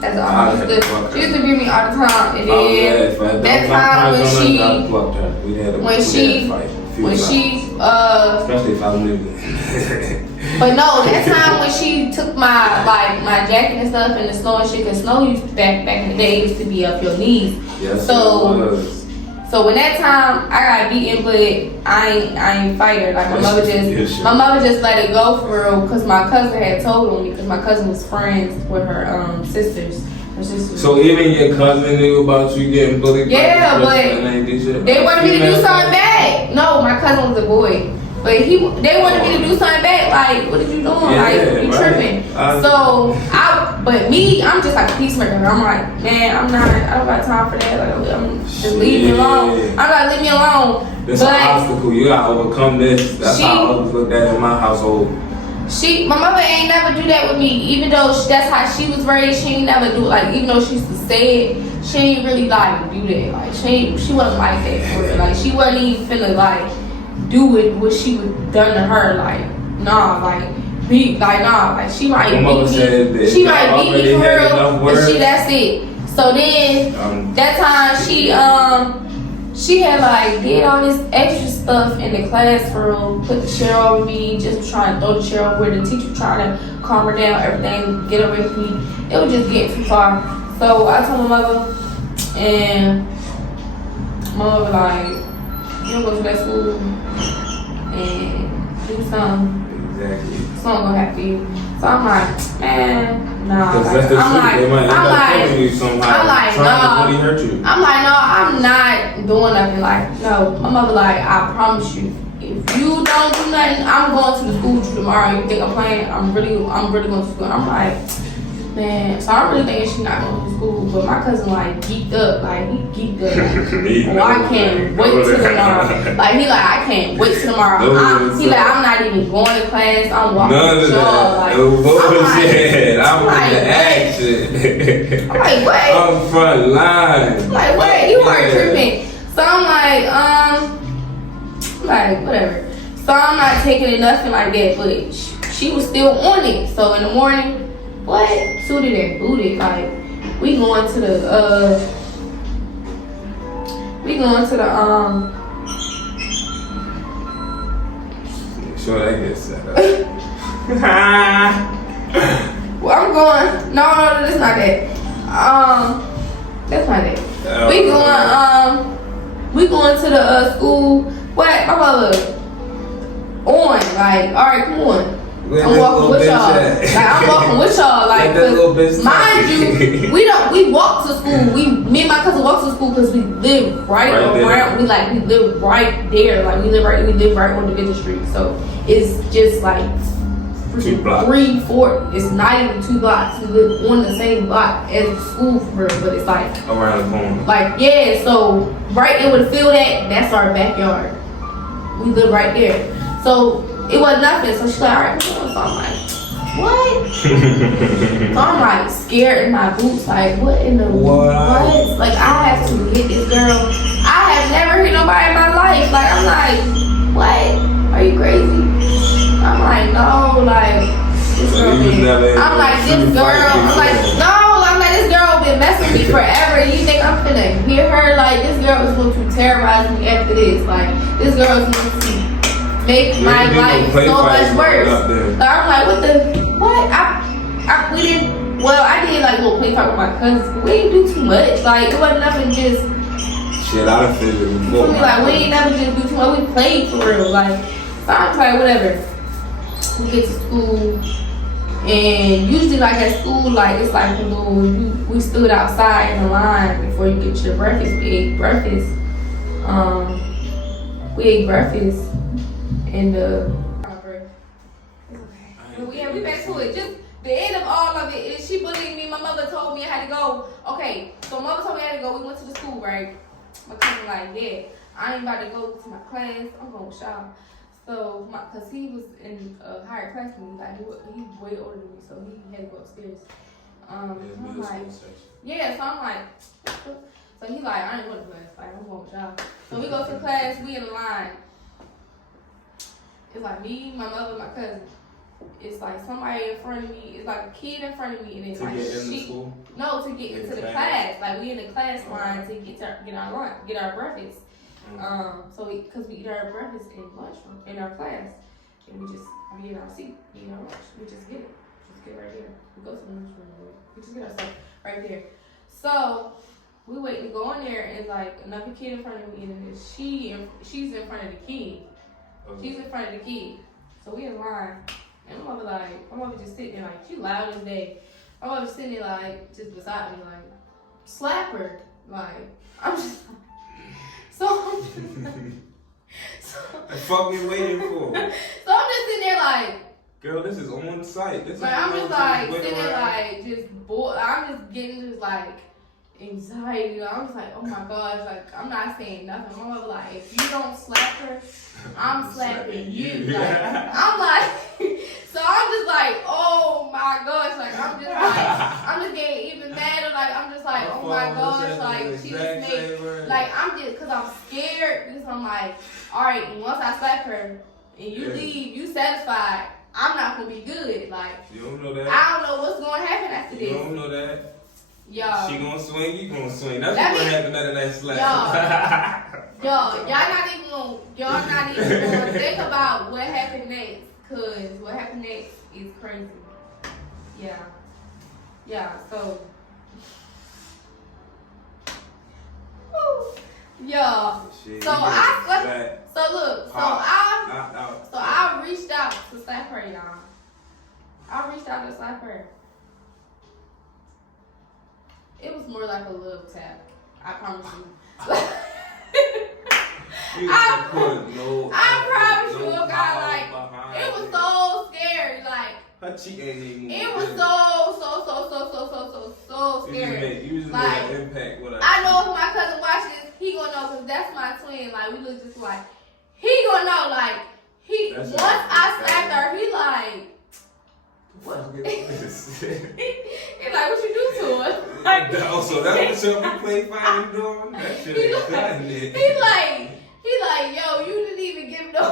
That's all. She used to beat me all the time, and then that time when she especially if I was nigga. But no, that time when she took my jacket and stuff in the snow and shit, cause snow used back in the day used to be up your knees. Yes, so when that time I got beaten, but I ain't fight her. Like my mother just let it go for real, cause my cousin had told on me, cause my cousin was friends with her sisters. So even your cousin knew about you getting bullied? Yeah, but they wanted me to do something bad. No, my cousin was a boy. But they wanted me to do something back. Like, what are you doing? Like, you tripping. I'm just like a peacemaker. I'm like, man, I don't got time for that. Like, I'm just leave me alone. I'm like, leave me alone. It's an obstacle. You gotta overcome this. That's how I always looked at it in my household. My mother ain't never do that with me. Even though that's how she was raised, she ain't never do it. Like, even though she used to say it, she ain't really like do that. Like, she wasn't like that for real. Like, she wasn't even finna like do it what she was done to her, like she might beat me. She might beat me for real, but that's it. So then that time she had like did all this extra stuff in the class for real, put the chair over me, just trying to throw the chair over the teacher, trying to calm her down, everything, get away from me. It was just getting too far. So I told my mother, and my mother like, you don't go to that school and do something. Exactly. Something gonna happen to you. So I'm like, man, nah. I'm like, no, I'm not doing nothing. Like, no. My mother like, I promise you, if you don't do nothing, I'm going to the school with you tomorrow. You think I'm playing? I'm really going to school. I'm like, man, so I'm really thinking she's not going to school, but my cousin like geeked up, like he geeked up. Like, I can't wait till tomorrow. Like I can't wait till tomorrow. He like, I'm not even going to class. I'm walking with y'all. Like, I'm like, action. I'm like, what? I'm front line. I'm like, what? You aren't tripping. So I'm like, whatever. So I'm not taking it nothing like that, but she was still on it. So in the morning. What? Suited and booted. Like, we going to the sure that gets set up. Well, I'm going. No, that's not that. That's not that. We going to the school. What? My mother on. Like, all right, come on. I'm walking with y'all. I'm walking with y'all. Like, mind you, we walk to school. Me and my cousin walk to school because we live right around. We live right there. Like, we live right on Division Street. So it's just like 3, 4. It's not even 2 blocks. We live on the same block as the school for real, but it's like around the corner. Like, yeah. So right there with the field that's our backyard. We live right there. So. It was nothing, so she's like, all right, come on. So I'm like, what? So I'm like scared in my boots, like, what in the what? Like, I have to hit this girl. I have never hit nobody in my life. Like, I'm like, what? Are you crazy? I'm like, no, like, this girl this girl been messing with me forever. You think I'm finna hit her? Like, this girl is going to terrorize me after this. Like, this girl is going to make my life so much worse. So I'm like, what? I did like a little play talk with my cousins, but we didn't do too much. Like, it wasn't nothing just. Shit, I done feel it before. Like, we ain't never just do too much. We played for real. Like, so I'm like, whatever. We get to school, and usually, like, at school, like, it's like we stood outside in the line before you get your breakfast. We ate breakfast. And we back to it. Just the end of all of it is she bullied me. My mother told me I had to go. Okay, so mother told me I had to go. We went to the school, right? My cousin like, yeah, I ain't about to go to my class. I'm going with y'all. So, cause he was in a higher class than me. Like, he way older than me, so he had to go upstairs. I'm like, yeah. So I'm like, so he like, I ain't going to class. Like, I'm going with y'all. So we go to class. We in the line. It's like me, my mother, my cousin. it's like somebody in front of me. It's like a kid in front of me, and it's like get into school? No, to get into the class. Like we in the class line to get our lunch, get our breakfast. So because we eat our breakfast in lunchroom in our class, and we in our seat, eat our lunch. We just get it. Just get right there. We go to the lunchroom. We just get our stuff right there. So we wait to go in there, and like another kid in front of me, and then she's in front of the kid. Okay. She's in front of the kid. So we in line, and my mother just sitting there like she loud as day. My mother sitting there like just beside me like slap her. Like I'm just like, so fucking waiting for. So I'm just sitting there like, girl, this is on site. This like, is I'm just like sitting there like just bored. I'm just getting just like anxiety. I'm just like, oh my gosh, like I'm not saying nothing. My mother like, if you don't slap her, I'm slapping you. Like I'm like, so I'm just like, oh my gosh, like I'm just getting even madder. Like I'm just like, oh my gosh, like she just made, like I'm just, cause I'm scared. Because I'm like, all right, once I slap her and you leave, you satisfied, I'm not gonna be good. Like you don't know that. I don't know what's gonna happen after this. You don't know that. Y'all. She gonna swing, you gonna swing. That's what's gonna happen after that slap. Y'all not even gonna think about what happened next, cause what happened next is crazy. Yeah, so y'all. I reached out to slap her, y'all. I reached out to slap her. It was more like a love tap. I promise you. I promise you, God, like it was so scary. Like her cheek ain't even. It was so scary. You just like made an impact with her. I know if my cousin watches, he gonna know because that's my twin. Like we look just like he gonna know. Like once I slapped her, he like. What? He's like, what you do to her? Like, so that's what you play fighting doing? That shit ain't cutting it. He like, yo, you didn't even give no.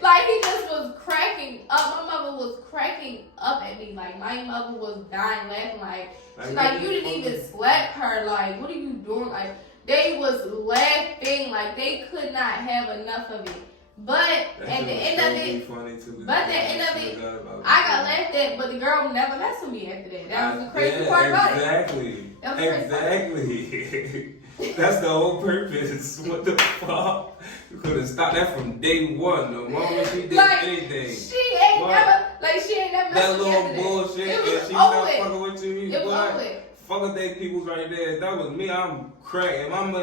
Like, he just was cracking up. My mother was cracking up at me. Like, my mother was dying laughing. Like, she's like, you didn't even slap her. Like, what are you doing? Like, they was laughing. Like, they could not have enough of it. But at the end of it, I got laughed at, but the girl never messed with me after that. That was the crazy part about it. Exactly. That's the whole purpose. What the fuck? You could have stopped that from day one. The moment she did anything. She ain't never messed with me after that little bullshit. It was and she not fucking with you. It was over with. Fuck if they people's right there. If that was me, I'm cracking. If I'm a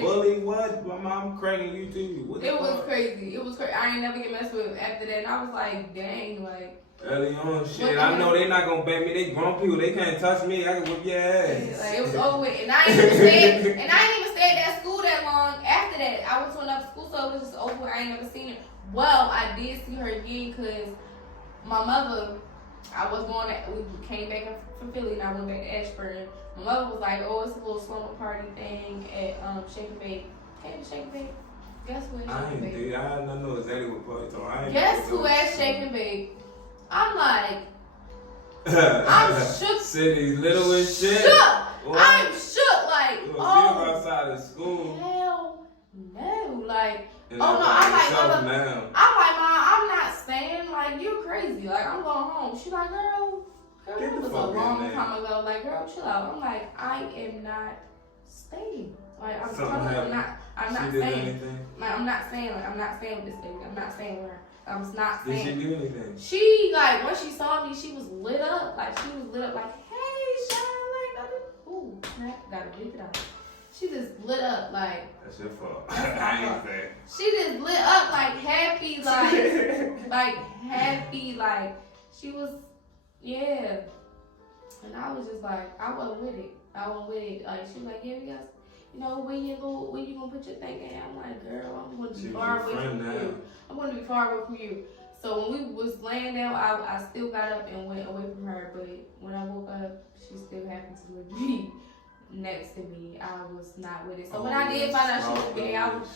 bully, what? I'm cracking you too. It was crazy. I ain't never get messed with after that. And I was like, dang, like. Early on, shit. I know they not gonna bang me. They grown people. They can't touch me. I can whip your ass. Like, it was over with. And I ain't even stayed at school that long after that. I went to another school, so it was just over with. I ain't never seen her. Well, I did see her again because my mother. We came back from Philly and I went back to Ashburn. My mother was like, oh, it's a little slumber party thing at Shake and Bake. Came to Shake and Bake. Guess who at Shake and Bake? I know exactly what party talking. Guess who at Shake and Bake? I'm like, I'm shook. City little as shit. Shook. I'm shook. Like, oh. Outside of school. Hell no. Like, I'm like, Mom, I'm not staying. Like, you're crazy. Like, I'm going home. She's like, girl, it was a long time ago. Like, girl, chill out. I'm like, I am not staying. Like, I'm staying. Like, I'm not staying with this lady. I'm not staying with her. I'm not staying. Did she do anything? She, like, when she saw me, she was lit up. Like, hey, Sean, like, ooh, snap, gotta bleep it out. She just lit up, like. That's your fault. I ain't saying. She just lit up, like, happy, like, happy, like, she was, yeah. And I was just like, I wasn't with it. Like, she was like, yeah, because, you know, where you gonna put your thing in? I'm like, girl, I'm gonna be far away from you. I'm gonna be far away from you. So when we was laying down, I still got up and went away from her. But when I woke up, she still happened to be with me. next to me, I was not with it. So when I did find out she was gay, I was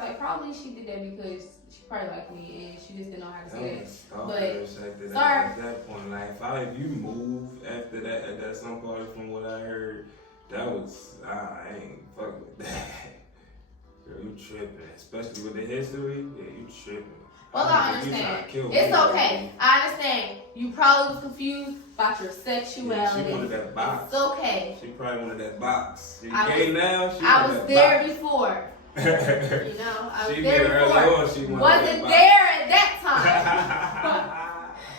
like, probably she did that because she probably liked me and she just didn't know how to say that. But sorry. At that point, like if you move after that at that some party, from what I heard, that was I ain't fucking with that. Girl, you tripping, especially with the history. Yeah, you tripping. Well, I understand. It's okay. I understand. You probably was confused about your sexuality. Yeah, she wanted that box. It's okay. She probably wanted that box. She gay now. She I was there box. Before. You know, I was she there before. She wasn't there at that time.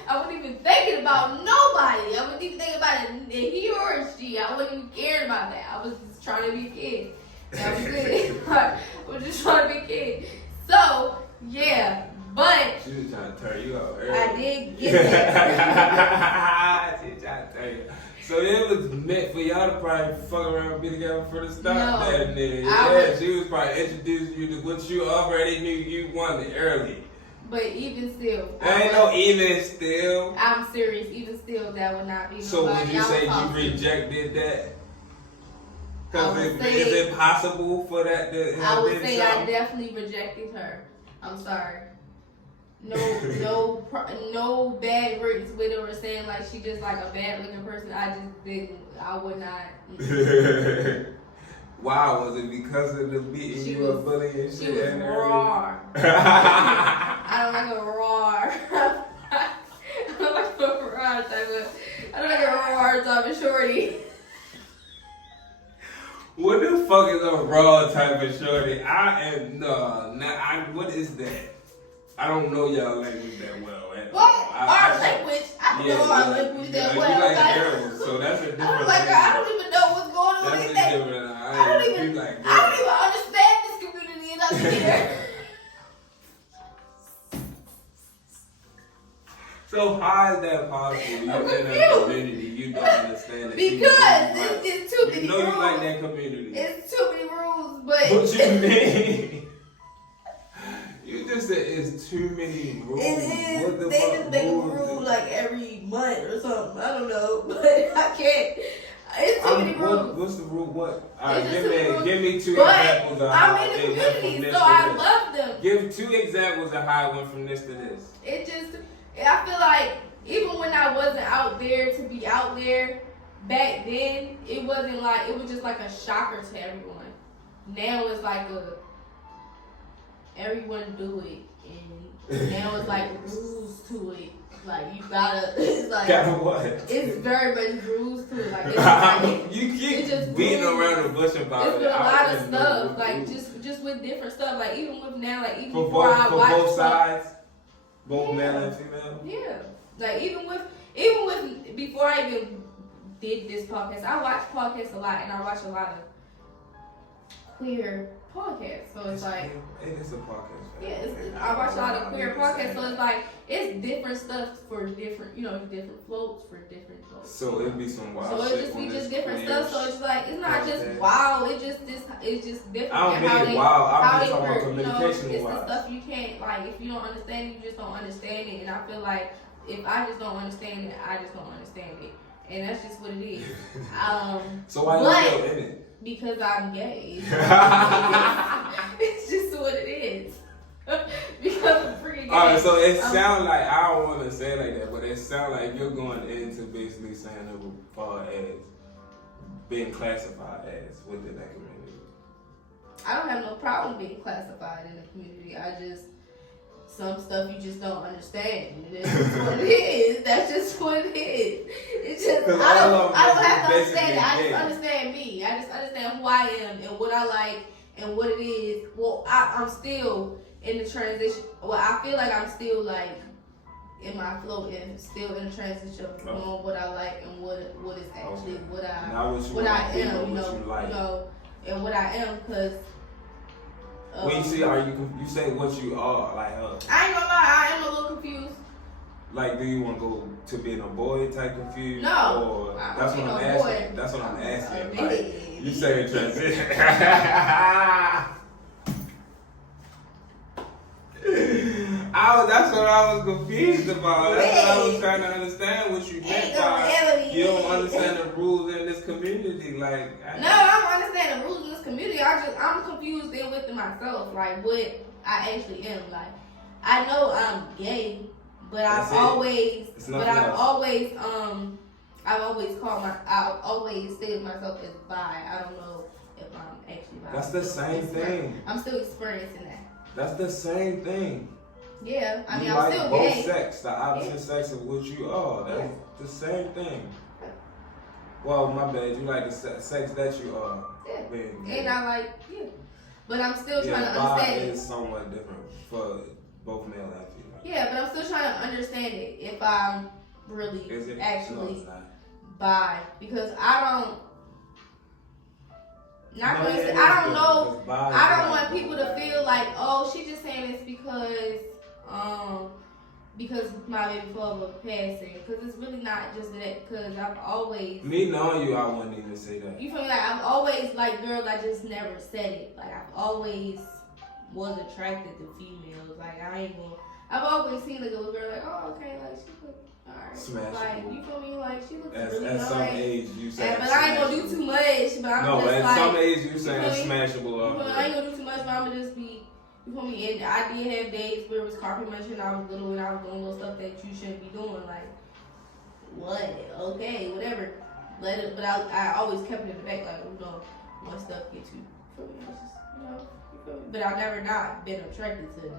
I wasn't even thinking about nobody. I wasn't even thinking about he or she. I wasn't even caring about that. I was just trying to be a kid. That was it. I was just trying to be a kid. So, yeah. But she was trying to turn you out early. I did get that. She was trying to turn you out. So it was meant for y'all to probably fuck around and be together for the start. No, She was probably introducing you to what you already knew you wanted early. But even still. Ain't no even still. I'm serious. Even still, that would not be. So would you say you rejected that? Because is it possible for that to I would say I definitely rejected her. I'm sorry. No bad words with her or saying like she just like a bad looking person. I just didn't. I would not. Wow, was it because of the beating you and bullying and shit? She was raw. I don't like a raw. I don't like a raw type of shorty. What the fuck is a raw type of shorty? What is that? I don't know y'all language that well. What? Our language? I don't know our language that well. You like girls, so that's a different I don't even know what's going on that's in a that. different I don't even understand this community and I'm here. So how is that possible? You're in a community, you don't understand it. Because it's too many rules. You like that community. It's too many rules, but... What you mean? You just said it's too many rules. It is. They just make a rule like every month or something. I don't know, but I can't. It's too many rules. What's the rule? What? Alright, give me 2 examples of how I'm in the community, so I love them. Give 2 examples of how it went from this to this. I feel like even when I wasn't out there to be out there, back then, it was just like a shocker to everyone. Now it's like everyone do it, and now it's like rules to it. Like you gotta, it's like what? It's very much rules to it. Like it's like you keep beating around the bush about it. It's with a lot of stuff, like just with different stuff. Like even with now, like even before I watch both sides, both male and female. Yeah, like even with before I even did this podcast, I watch podcasts a lot, and I watch a lot of queer podcasts. So it's like it is a podcast. Yeah, I watch a lot of queer podcasts. So it's like it's different stuff for different, different floats for different floats. So it'd be some wild. So it just be different stuff. So it's like it's not just wild. It's just different. I don't mean wild. I'm just talking about communication. It's the stuff you can't like. If you don't understand it, you just don't understand it. And I feel like if I just don't understand it, I just don't understand it. And that's just what it is. So why you still in it? Because I'm gay. It's just what it is. Because I'm freaking gay. Alright, so it sounds like, I don't want to say it like that, but it sounds like you're going into basically saying as far as being classified as within that community. I don't have no problem being classified in the community. Some stuff you just don't understand. That's just what it is. That's just what it is. It's just I don't have to understand it. I just understand me. I just understand who I am and what I like and what it is. Well, I'm still in the transition. Well, I feel like I'm still like in my flow and still in the transition of knowing what I like and what is actually what I am. And what I am because. When you say you say what you are, like I ain't gonna lie, I am a little confused. Like, do you want to go to being a boy type confused? No, or that's what I'm asking. Boy. That's what I'm asking. Like, you say transition. That's what I was confused about. That's what I was trying to understand what you meant by. You don't understand the rules in this community, like. No, I don't understand the rules in this community. I'm confused in within myself, like what I actually am. Like, I know I'm gay, but I've always stated myself as bi. I don't know if I'm actually bi. That's the same thing. I'm still experiencing that. That's the same thing. Yeah, I mean, you I'm like still both gay. sex, the opposite sex of what you are. That's the same thing. Well, my bad. You like the sex that you are. Yeah. And I like, but I'm still trying to understand it. Is somewhat different for both male and female. Yeah, but I'm still trying to understand it if I'm really actually bi, because I don't. I don't know. I don't want people to feel like, oh, she's just saying this because my baby father was passing. Because it's really not just that. Because I've always. Me knowing you, I wouldn't even say that. You feel me? Like, I've always, like, girls, I just never said it. Like, I've always was attracted to females. Like, I've always seen a little girl, like, oh, okay, like, she look alright. Smashable. Like, you feel me? Like, she looks really at nice. Some age, you say. But I ain't gonna do too much. But I'm no, just but at like, some age, you saying it's smashable. I ain't gonna do too much, but I'm gonna just be. You feel me? And I did have days where it was carpet munching and I was little and I was doing little stuff that you shouldn't be doing. Like, what? Okay, whatever. Let it. But I always kept it in the back. Like, you know, when stuff get you. You feel me? I was just, you know, you feel me? But I've never not been attracted to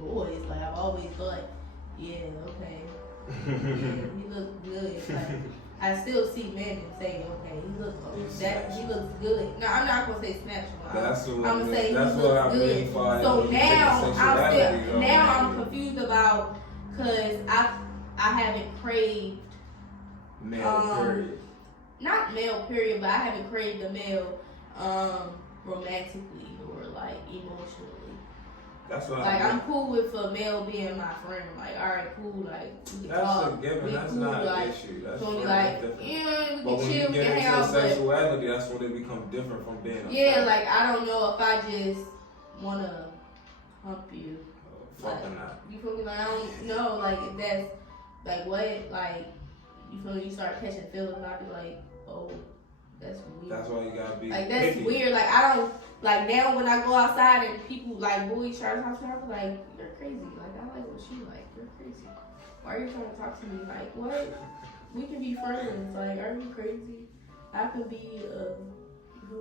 boys. Like, I've always thought, yeah, okay. Yeah, he looks good. Like, I still see men and say, okay, he looks good. No, I'm not gonna say snatch him. I'm gonna say he looks good. So now I'm confused about, cause I haven't craved male period. Not male period, but I haven't craved a male romantically or like emotionally. That's what I'm cool with a male being my friend. Like, all right, cool. Like, we can talk. That's a given. That's cool, not like, an issue. That's so different. Yeah, we but can when chill, you we get can hang into out. sexuality, that's when it becomes different from being a friend. Like, I don't know if I just wanna hump you. Fucking not. You feel me? Like, I don't know. Like, if that's like what, like, you feel me? You start catching feelings, I'll be like, oh, that's weird. That's why you gotta be like, that's picky. weird. Like, I don't. Like, now when I go outside and people, like, boys try to talk to me, I'm like, you're crazy. Like, I like what she like. You're crazy. Why are you trying to talk to me? Like, what? We can be friends. Like, are you crazy? I could be,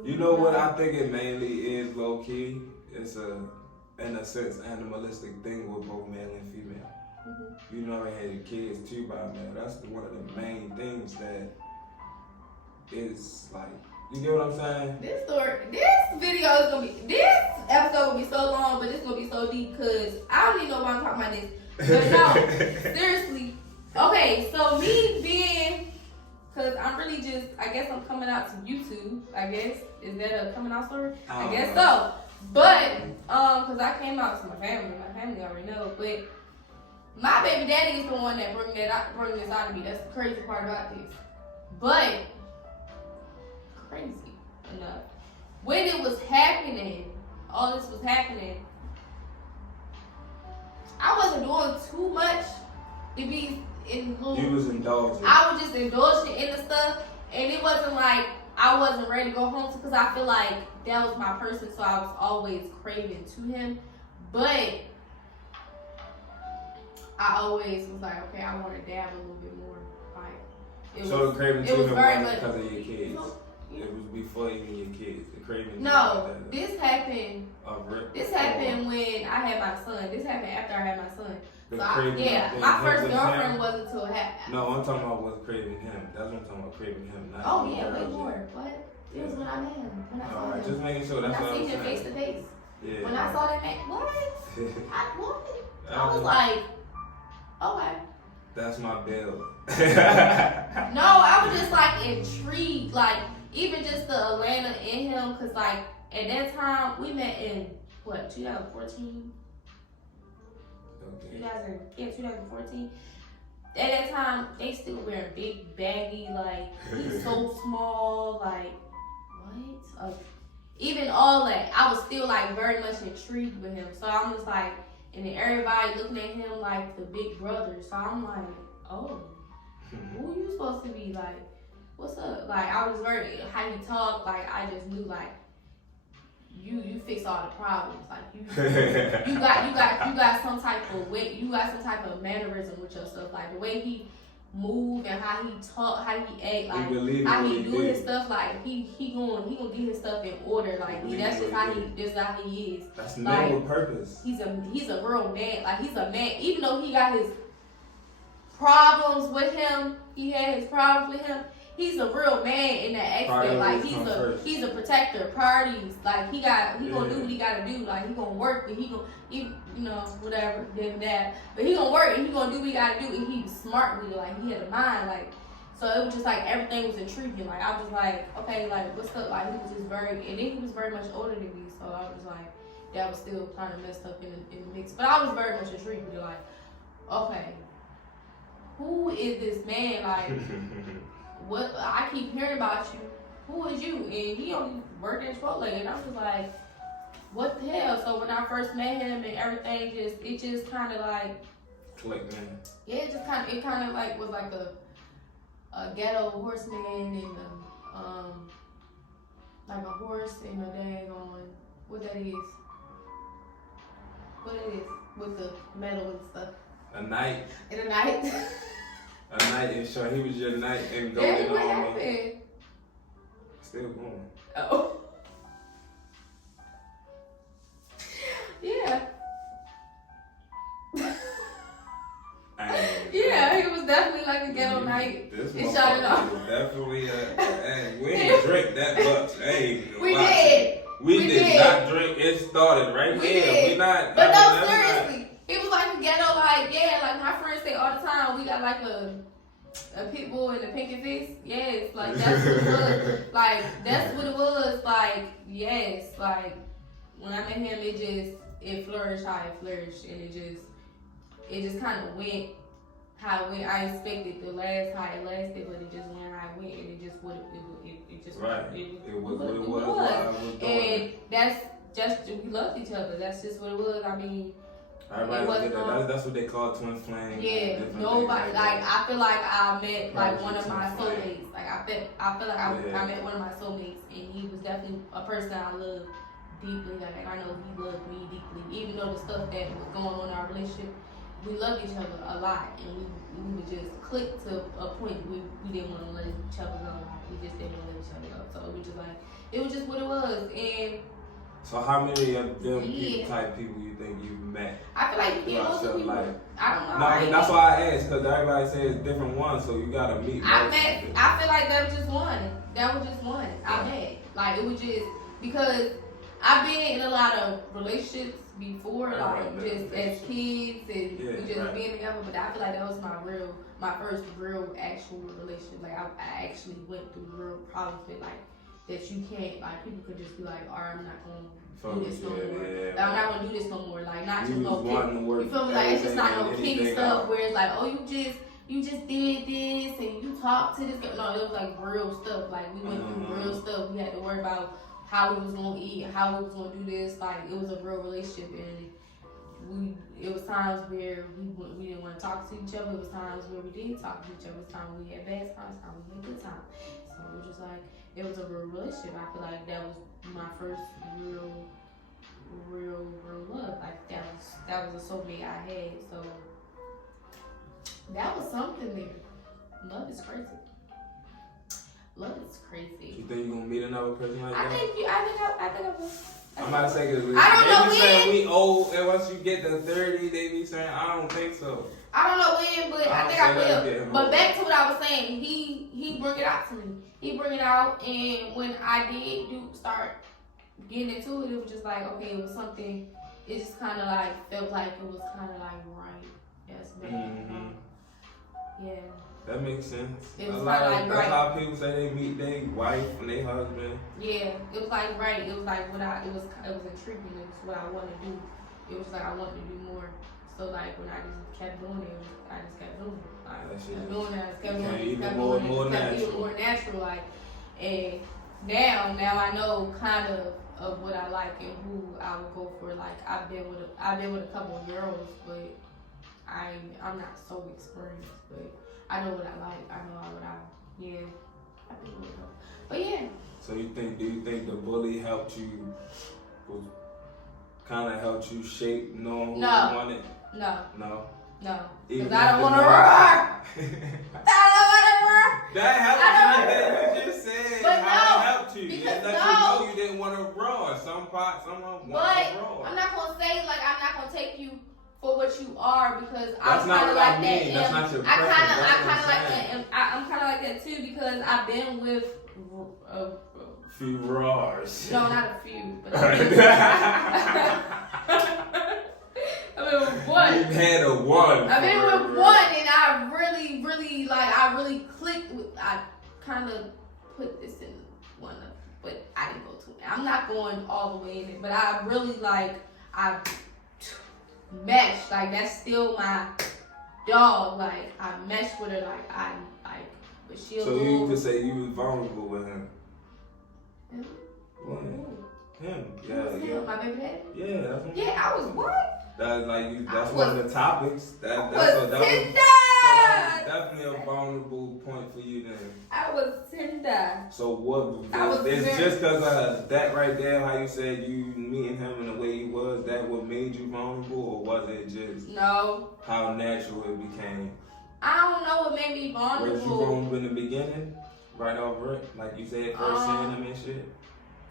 You know what I think it mainly is, low-key? It's in a sense, animalistic thing with both male and female. Mm-hmm. You know, I had kids too by male. That's one of the main things that is, like, you get what I'm saying? This episode will be so long, but it's gonna be so deep because I don't even know why I'm talking about this. But no, seriously. Okay, so me being, because I'm really just, I guess I'm coming out to YouTube. I guess is that a coming out story? I guess so. But because I came out to my family already know. But my baby daddy is the one that brought this out to me. That's the crazy part about this. But crazy enough, when it was happening, all this was happening, I wasn't doing too much to be in little. You was indulging. I was just indulging in the stuff, and it wasn't like I wasn't ready to go home because I feel like that was my person, so I was always craving to him. But I always was like, okay, I want to dab a little bit more. Like, the craving to him was because of your kids. You know, it was before even your kids. The craving. No, this happened. This happened when I had my son. This happened after I had my son. My first girlfriend wasn't until No, I'm talking about was craving him. That's what I'm talking about, craving him. Not way more. What? It was when I met him. When I saw him. Just making sure. That's what I'm saying. When I seen him face to face. Yeah. When I saw that man, what? I was like, okay. That's my bill. No, I was just like intrigued, like even just the Atlanta in him, cause like at that time we met in 2014. Okay. 2014. At that time they still wearing big baggy, like he's so small, like what? Even all that, I was still like very much intrigued with him. So I'm just like, and then everybody looking at him like the big brother. So I'm like, oh. who you supposed to be? Like, what's up? Like, I was very, how you talk, like, I just knew, like, you fix all the problems. Like, you got some type of way, you got some type of mannerism with yourself. Like, the way he move and how he talk, how he act, like, how he do his stuff, like, he gonna get his stuff in order. Like, that's just how he is. That's man with purpose. He's a real man. Like, he's a man, even though he got his problems with him, he had his problems with him. He's a real man in that aspect. Like, he's a protector of priorities. Like, he gonna do what he gotta do. Like, he gonna work and he whatever, this and that. But he gonna work and he gonna do what he gotta do, and he was smart with it. Like, he had a mind. Like, so it was just like everything was intriguing. Like, I was like, okay, like, what's up? Like, he was just very, and then he was very much older than me. So I was like, that was still kind of messed up in the mix. But I was very much intrigued with it. Like, okay, who is this man? Like, what, I keep hearing about you. Who is you? And he only worked at Chipotle, and I was like, what the hell? So when I first met him and everything, it just kind of like clicked, man. Yeah, it kind of like was like a ghetto horseman and like a horse and a dang on what that is. What it is with the metal and stuff. A knight. In a knight. A knight, and sure he was your knight and go yeah, what happened? Still going. Oh. Yeah. Yeah, he was definitely like a ghetto knight. This it shot it off. Was definitely we didn't drink that much. Hey, we did. We did not drink. It started right there. We not. But no, seriously, it was like a ghetto, like like my friends say all the time. We got like a pit bull and a pinky fist. Yes, like that's what it was. Like that's what it was. Like yes, like when I met him, it flourished how it flourished, and it just kind of went how it went. I expected the last how it lasted, but it just went how it went, and it just what it just right. It was what it was. And that's just we loved each other. That's just what it was. I mean. That's what they call twin flames. Yeah, nobody like I feel like I met like one of my soulmates. Like I feel like I met one of my soulmates, and he was definitely a person I love deeply. Like I know he loved me deeply, even though the stuff that was going on in our relationship, we loved each other a lot, and we would just click to a point we didn't want to let each other go. Like, we just didn't want to let each other go. So it was just what it was, and. So how many of them type people you think you've met? I feel like you get most people. I don't know. No, that's why I asked, because everybody says different ones, so you gotta meet. I feel like that was just one. That was just one. I met. Like it was just because I've been in a lot of relationships before, like just as kids and we just being together. But I feel like that was my first real actual relationship. Like I actually went through real problems with like. That you can't, like, people could just be like, alright, I'm not gonna do this no more. Like, I'm not gonna do this no more. Like, not just no kid. You feel me? Like, it's just not no kid stuff where it's like, oh, you just did this and you talked to this girl. No, it was like real stuff. Like, we went through real stuff. We had to worry about how we was gonna eat, how we was gonna do this. Like, it was a real relationship, and it was times where we didn't want to talk to each other. It was times where we did talk to each other. It was times we had bad times, times we had good times. So it was just like. It was a real relationship. I feel like that was my first real love. Like that was a soulmate I had. So that was something there. Love is crazy. Love is crazy. You think you're gonna meet another person like that? I think I will. I'm about to say because I don't know they be saying we old, and once you get to 30, they be saying I don't think so. I don't know when, but I think I will. But back to what I was saying, he bring it out to me. He bring it out, and when I did start getting into it, it was just like, okay, it was something, it just kind of like, felt like it was kind of like right. Yes, man. Yeah. That makes sense. It was like that's right. how people say they meet their wife and their husband. Yeah, it was like right. It was like it was intriguing. It was what I wanted to do. It was like I wanted to do more. So like when I just kept doing it, I just kept doing it. Like, I just kept doing it. I just kept doing it. Kept doing it. Just kept being more natural. Like, and now I know kind of what I like and who I would go for. Like I've been with a couple of girls, but I'm not so experienced. But I know what I like. I know what I think it would help. But yeah. So do you think the bully helped you, kind of helped you shape knowing who you wanted? No. Even Because I don't want to roar. That helped you. You just said but how it helped you. Because It let you know you didn't want to roar. Someone want to roar. I'm not going to say, like, I'm not going to take you for what you are because that's I'm kind of like that. That's not your preference. I'm kind of like that too because I've been with few roars. No, not a few. But I mean, with one. You've had a one. I've been with one, and I really clicked with. I kind of put this in one, but I didn't go too. I'm not going all the way in it, but I really I meshed. Like that's still my dog. Like I meshed with her. But she'll. So you could say you was vulnerable with him. Him? Him. Yeah. My baby daddy? Yeah, that's what. Yeah, I was what? That's one of the topics. That was definitely a vulnerable point for you then. I was tender. So it's just because of that right there, how you said you meeting him in the way he was, that what made you vulnerable, or was it just how natural it became? I don't know what made me vulnerable. Was you vulnerable in the beginning? Right over it? Like you said, first seeing him and shit?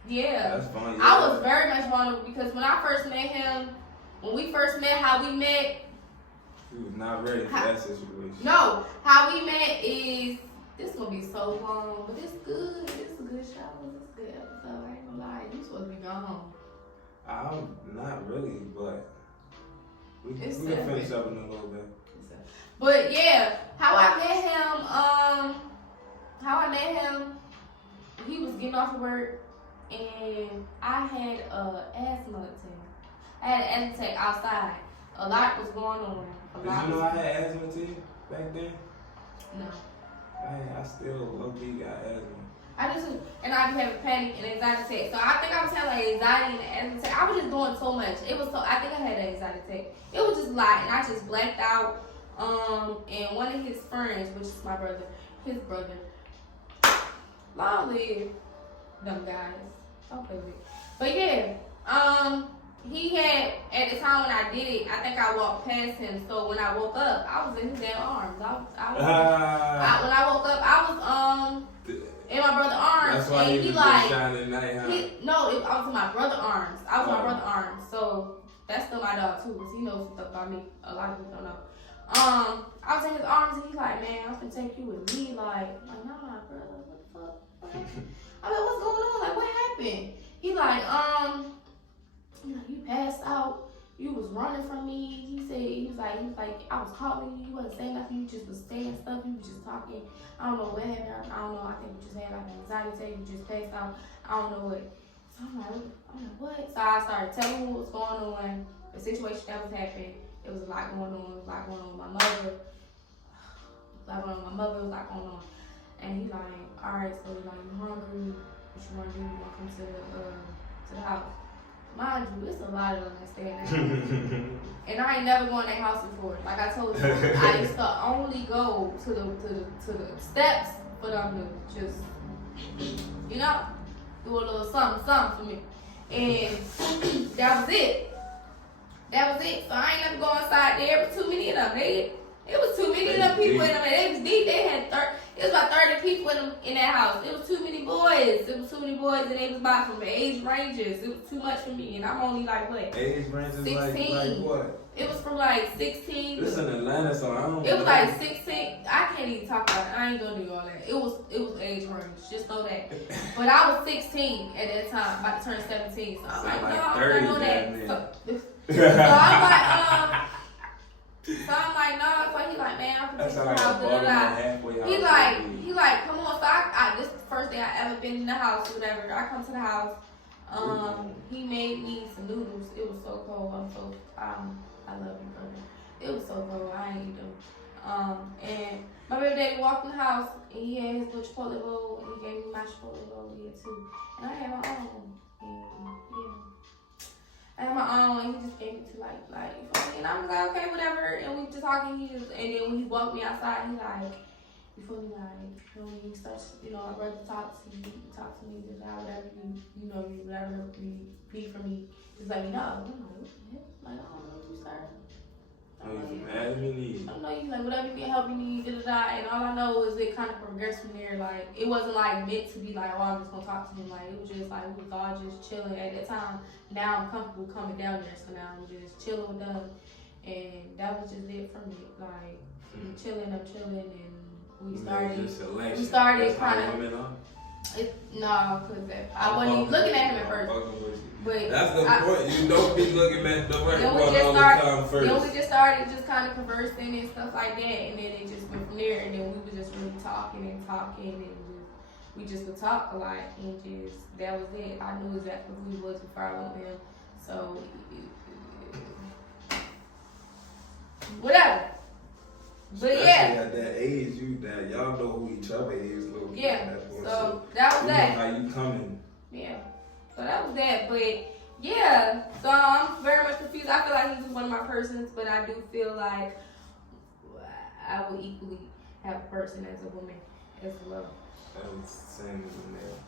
Yeah. That's fine. Yeah. I was very much vulnerable because when I first met him, when we first met, how we met. He was not ready for that situation. No, how we met is, this gonna be so long, but it's good. It's a good show. It's a good episode. I ain't gonna lie. You supposed to be gone home. I'm not really, but we can finish up in a little bit. But yeah, how I met him, he was getting off of work, and I had asthma attack. I had an asthma attack outside. A lot was going on. Did you know I had asthma too back then? No. I still low-key got asthma. I be having panic and anxiety attack. So I think I was having like anxiety and asthma attack. I was just doing so much. I think I had an anxiety attack. It was just a lot, and I just blacked out. And one of his friends, which is my brother, his brother, long live them guys. Don't play with it. But yeah, he had, at the time when I did it, I think I walked past him. So when I woke up, I was in his damn arms. When I woke up, I was in my brother's arms. That's why and he was shining night, huh? I was in my brother's arms. My brother's arms. So that's still my dog too, because he knows stuff about me. A lot of people don't know. I was in his arms and he's like, man, I'm gonna take you with me. Like, nah, brother, what the fuck? I'm like, what's going on? Like, what happened? He like, you passed out. You was running from me. He was like, I was calling you. You wasn't saying nothing. You just was saying stuff. You was just talking. I don't know what happened. I don't know. I think you just had like an anxiety attack. You just passed out. I don't know what. So I'm like, what? So I started telling him what was going on, the situation that was happening. It was a lot going on. It was a lot going on with my mother. It was a lot going on. And he like, all right, so like, you hungry? What you want to do? You want to come to the house? Mind you, it's a lot of them that stay in that house. And I ain't never gone in that house before. Like I told you, I used to only go to the steps for them to just, do a little something for me. And that was it. So I ain't never go inside there. It was too many of them. It was too many of them people in them. And it was deep. They had it was about 30 people in that house. It was too many boys. And they was about from age ranges. It was too much for me. And I'm only like what? Age ranges 16. like what? It was from like 16. This is in Atlanta, so I don't know. It was like 16. I can't even talk about it. I ain't gonna do all that. It was age range. Just know that. But I was 16 at that time, about to turn 17. So I'm like, no, I know that. So I'm like, no. So he like, man, I'm gonna take the house. He like, come on. So this is the first day I ever been in the house or whatever. I come to the house. He made me some noodles. It was so cold. I love you, brother. It was so cold. I ain't eat them. And my baby daddy walked in the house and he had his little Chipotle bowl and he gave me my Chipotle bowl here too. And I had my own. And yeah. I had my own, and he just gave me to like, and I was like, okay, whatever. And we just talking. And then when he walked me outside, he like, you feel me, like, you know, when you start, you know, I'd rather talk to me, just whatever you know, whatever you need from me, just let me know. I'm like, what the heck? Like, I don't know, you start. Oh, you mad me need? I don't know, you like, whatever you need, help you need, and all I know is it kind of progressed from there. Like, it wasn't like meant to be like, oh, I'm just gonna talk to him. Like, it was just like, we was all just chilling at that time. Now I'm comfortable coming down there, so now I'm just chilling with them, and that was just it from it. Like, I'm chilling, and we started kind of. No, because I wasn't even looking at him at first. But that's the point. You don't be looking at the right one all the time first. Then we just started just kind of conversing and stuff like that, and then it just went from there. And then we were just really talking, and we just would talk a lot, and just that was it. I knew exactly who he was before I went with him. So whatever. But especially yeah, at that age, y'all know who each other is. Yeah. So that was that. How you coming? Yeah. So that was that. But yeah. So I'm very much confused. I feel like he's one of my persons, but I do feel like I would equally have a person as a woman as well. That's the same as a male.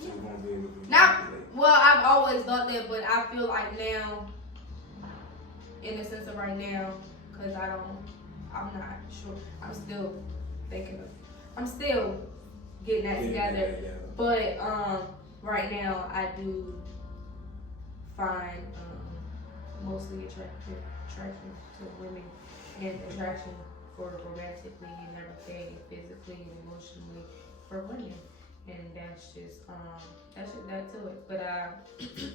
You won't be able to. Well, I've always thought that, but I feel like now, in the sense of right now, because I'm not sure. I'm still getting that together. Yeah. But right now I do find mostly attraction to women and attraction for romantically and everything, physically and emotionally for women. And that's just that to it. But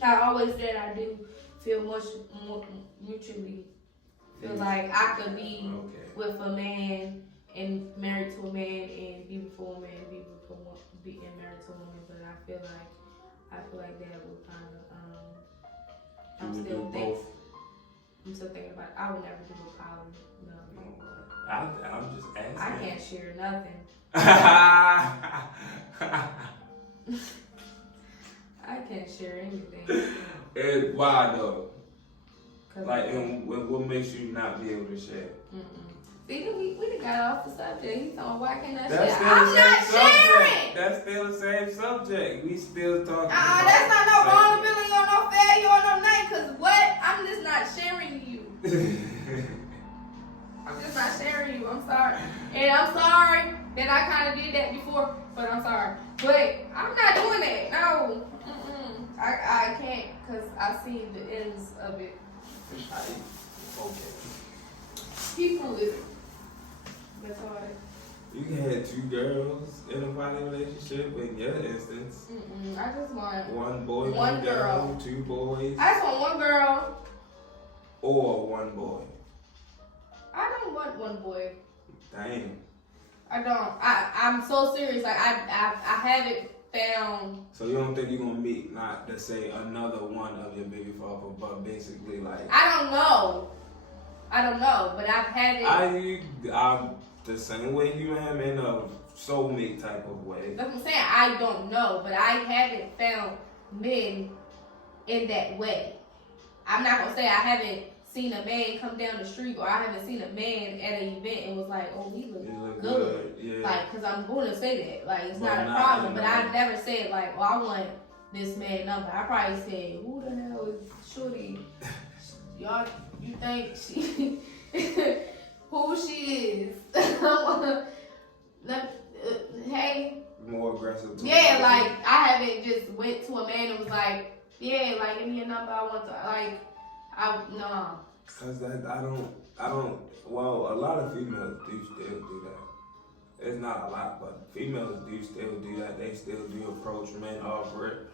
I always said I do feel much more mutually feel like I could be with a man and married to a man and be with a woman and be married to a woman, but I feel like that would kind of I'm still thinking about it. I would never do a poly. No. I'm just asking. I can't share nothing. I can't share anything. And why though? Like, and what makes you not be able to share? See, we done got off the subject. He's on why can't I That's share? I'm not sharing. That's still the same subject. We still talking. That's not no vulnerability or no failure or no night. Cause what? I'm just not sharing you. I'm just not sharing you. I'm sorry, and I'm sorry that I kind of did that before. But I'm sorry. But I'm not doing that. No. I can't, cause I see the ends of it. Okay. People live. That's all it. You can have 2 girls in a poly relationship in your instance. I just want 1 boy, 1 girl, 2 boys. I just want 1 girl. Or 1 boy. I don't want 1 boy. Damn. I don't. I'm so serious. Like I haven't found. So you don't think you're gonna meet, not to say another one of your baby father, but basically like. I don't know, but I've had it. I'm the same way you am in a soulmate type of way. That's what I'm saying. I don't know, but I haven't found men in that way. I'm not gonna say I haven't seen a man come down the street, or I haven't seen a man at an event and was like, oh, he look good. Yeah. Like, cause I'm going to say that. Like, it's not a problem. But I've never said like, oh, I want this man number. I probably said, who the hell is Shorty? Y'all, you think she, who she is? Hey. More aggressive. Yeah, like I haven't just went to a man and was like, yeah, like give me a number. I want to no. Cause I don't. Well, a lot of females do still do that. It's not a lot, but females do still do that. They still do approach men off rip.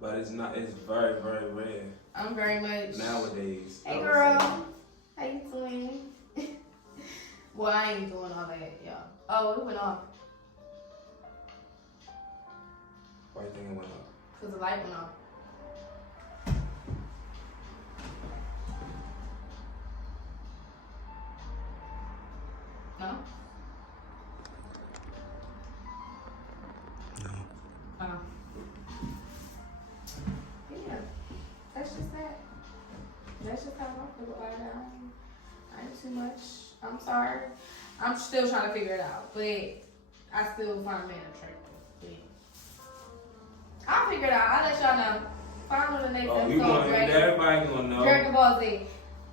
But it's not. It's very, very rare. I'm very much nowadays. Hey girl, how you doing? Well, I ain't doing all that, y'all. Oh, it went off. Why do you think it went off? Cause the light went off. No? No. Oh. Yeah. That's just that. That's just how I feel about it. I ain't too much. I'm sorry. I'm still trying to figure it out. But I still find men attractive. Yeah. I'll figure it out. I'll let y'all know. Find on the next episode. Everybody gonna know. Dragon Ball Z.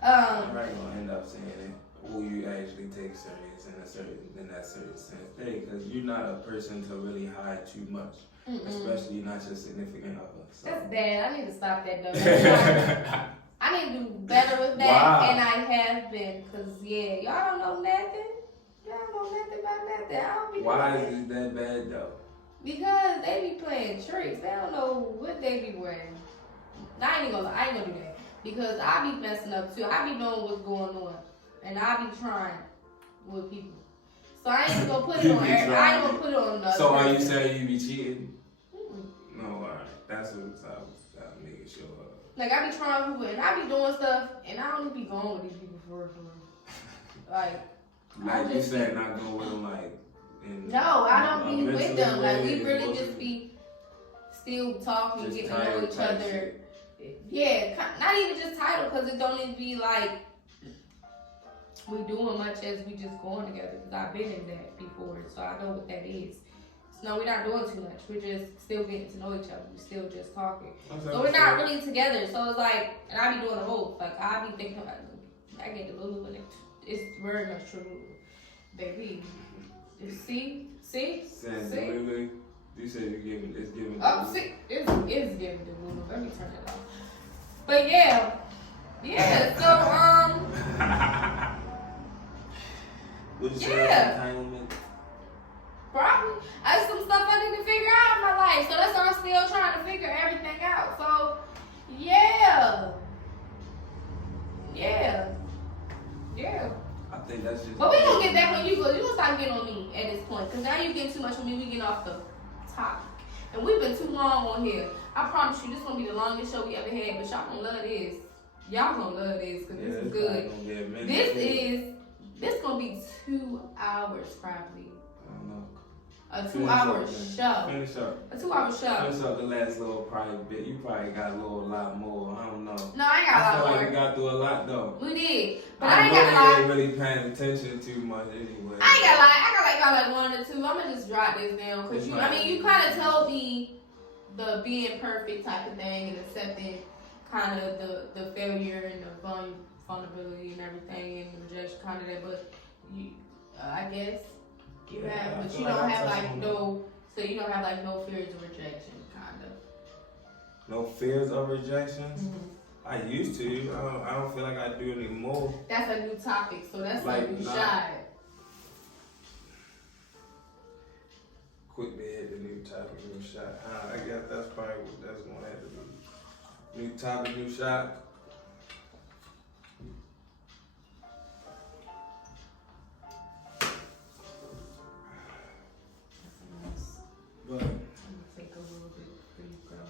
Everybody gonna end up saying it. Who you actually take serious in that certain sense. Because you're not a person to really hide too much. Especially not your significant other. So. That's bad. I need to stop that though. I need to do better with that, and I have been. Cause y'all don't know nothing. Y'all don't know nothing about nothing. I don't be. Why is it that bad though? Because they be playing tricks. They don't know what they be wearing. I ain't gonna do that. Because I be messing up too. I be knowing what's going on, and I be trying with people. So I ain't gonna put it on. I ain't gonna put it on the. So are you saying you be cheating? No, alright. That's what I was making sure. Like I be trying people, and I be doing stuff, and I don't be going with these people for real. Like you said, not going with them like. No, I don't be with them. Like we really just be still talking, just getting to know each other. Shit. Yeah, not even just title, because it don't even be like we doing much as we just going together. Because I've been in that before, so I know what that is. So no, we're not doing too much. We're just still getting to know each other. We're still just talking. So we're not really together. So it's like, and I be doing the both. Like I be thinking about, I get the Lulu, and it's very much true, baby. See. Lulu, you said it's giving. Oh, see, it's giving the Lulu. Let me turn it off. But yeah. So Would you say that's entitlement? probably. That's some stuff I need to figure out in my life. So that's why I'm still trying to figure everything out. So yeah. I think that's just. But we gonna get back on you, because you gonna stop getting on me at this point. Because now you getting too much on me. We getting off the topic. And we've been too long on here. I promise you, this gonna be the longest show we ever had. But y'all gonna love this. Y'all gonna love this, because this is good. This gonna be 2 hours probably. I don't know. A 2-hour show. Finish up. A 2-hour show. Finish up the last little private bit. You probably got a lot more. I don't know. No, I ain't got a lot I feel more. like we got through a lot though. We did. But I ain't got a lot. I ain't really paying attention too much anyway. I ain't got a lot. I got like 1 or 2. I'm gonna just drop this down. Because you kind of told me the being perfect type of thing and accepting kind of the failure and the vulnerability and everything and rejection kind of that. But you, I guess. You have, but you don't have like no, so you don't have like no fears of rejection, kind of. No fears of rejection? Mm-hmm. I used to. I don't feel like I do anymore. That's a new topic, so that's like a new shot. Quickly hit the new topic, new shot. I guess that's probably what that's going to have to be. New topic, new shot. But I'm gonna take a little bit for you, girl.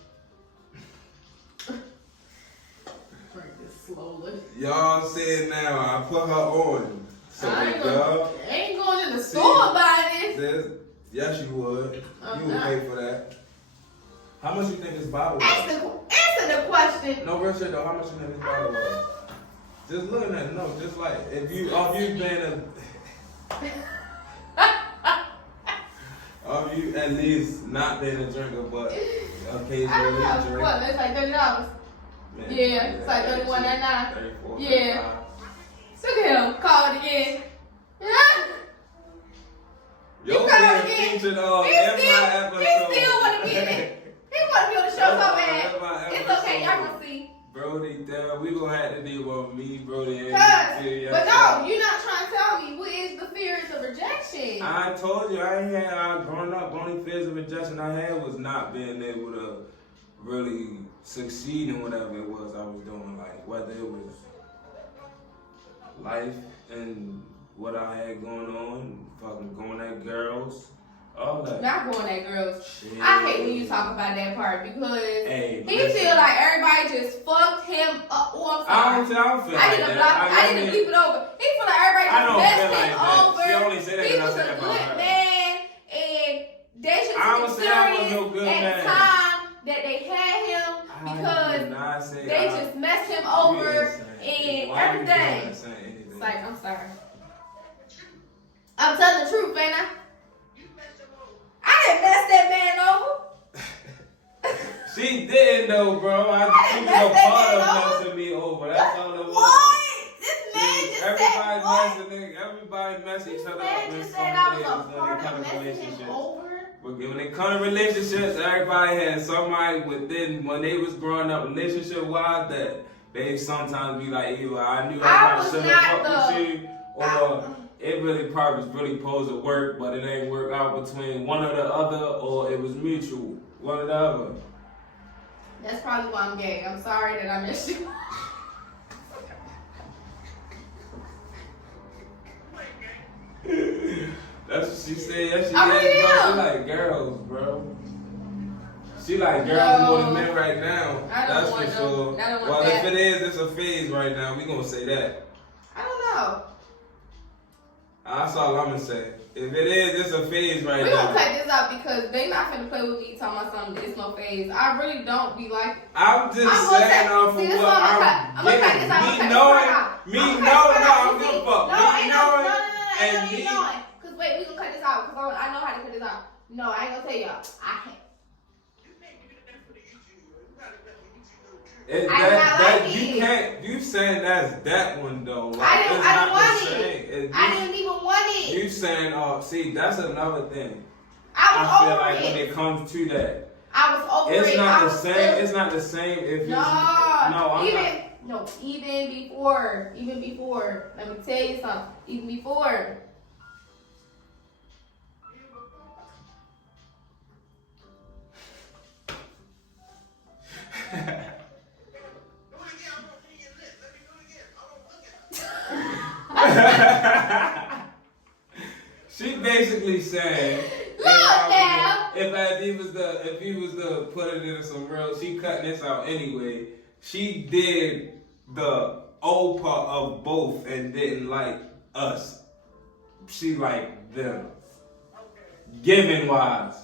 Drink this slowly. Y'all say it now. I put her on. So I ain't going in the store buying this. Yes, you would. You would pay for that. How much you think this bottle was? Answer the question. No, real shit though. How much you think this bottle was? Just looking at it. No, just like if you've been Of you at least not being a drinker, but occasionally I don't know. drink. What? It's like $30. Man, Yeah, it's like $31.99. 34, Yeah. Look at him. Call it again. Yo, being featured on He still want to get it. He want to be on the show so bad. It's okay. Y'all gonna see. Brody, we gonna have to deal with me, Brody, and but no, you're not trying to tell me what is the fears of rejection. I told you I growing up. Only fears of rejection I had was not being able to really succeed in whatever it was I was doing. Like whether it was life and what I had going on, fucking going at girls, all that. Not going at girls. Shit. I hate when you talk about that part because he feel like everybody just fucked him up. Oh, I'm sorry. I don't feel like that. I didn't keep it over. He feel like everybody just messed him over. She only said that he was a good man, and they should be serious at the time that they had him because they just messed him over and everything. It's like, I'm sorry. I'm telling the truth, ain't I? She didn't though, bro. She was a part of messing me over. That's all it was. What? This man just said what? Everybody mess each other up. Man just said I was a part of messing him over. But when it comes to relationships, everybody had somebody within when they was growing up relationship wise that they sometimes be like, either I knew I should have fucked with you, or it really probably was really supposed to work, but it ain't work out between one or the other, or it was mutual, one or the other. That's probably why I'm gay. I'm sorry that I missed you. That's what she said. She like girls, bro. She like girls more than men right now. That's for sure. Well, if it is, it's a phase right now. We gonna say that. I don't know. That's all I'm gonna say. If it is, it's a phase right now. We gonna cut this out because they not finna play with me talking about something. It's no phase. I really don't be like. I'm just saying off of what I'm gonna cut this out. Me knowing, I don't give a fuck. Me knowing, and me. Cause wait, we gonna cut this out because I know how to cut this out. No, I ain't gonna tell y'all. You can't. You saying that's that one though? Like, I didn't want it. I didn't even want it. You saying, see, that's another thing. I feel like when it comes to that, I was over it. It's not the same. It's not the same if you. Even before. Let me tell you something. Even before. She basically saying, if he was to put it into some real, she cutting this out anyway. She did the old part of both and didn't like us. She liked them. Giving wise.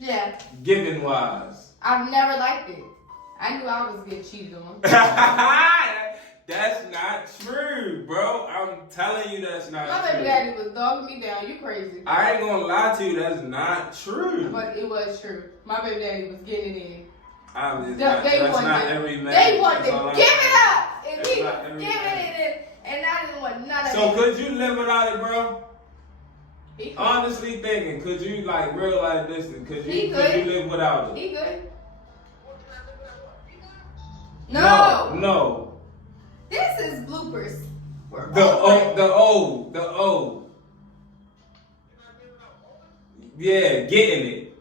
Yeah. Giving wise. I've never liked it. I knew I was getting cheated on. That's not true, bro. I'm telling you that's not true. My baby daddy was dogging me down. You crazy. I ain't gonna lie to you. That's not true. But it was true. My baby daddy was getting it in. That's not every man. They wanted to give it up. And he was giving it in. And I didn't want none of it. So could you live without it, bro? Honestly thinking, could you like realize this? Could you live without it? He good. No. This is bloopers. The O. Yeah, getting it.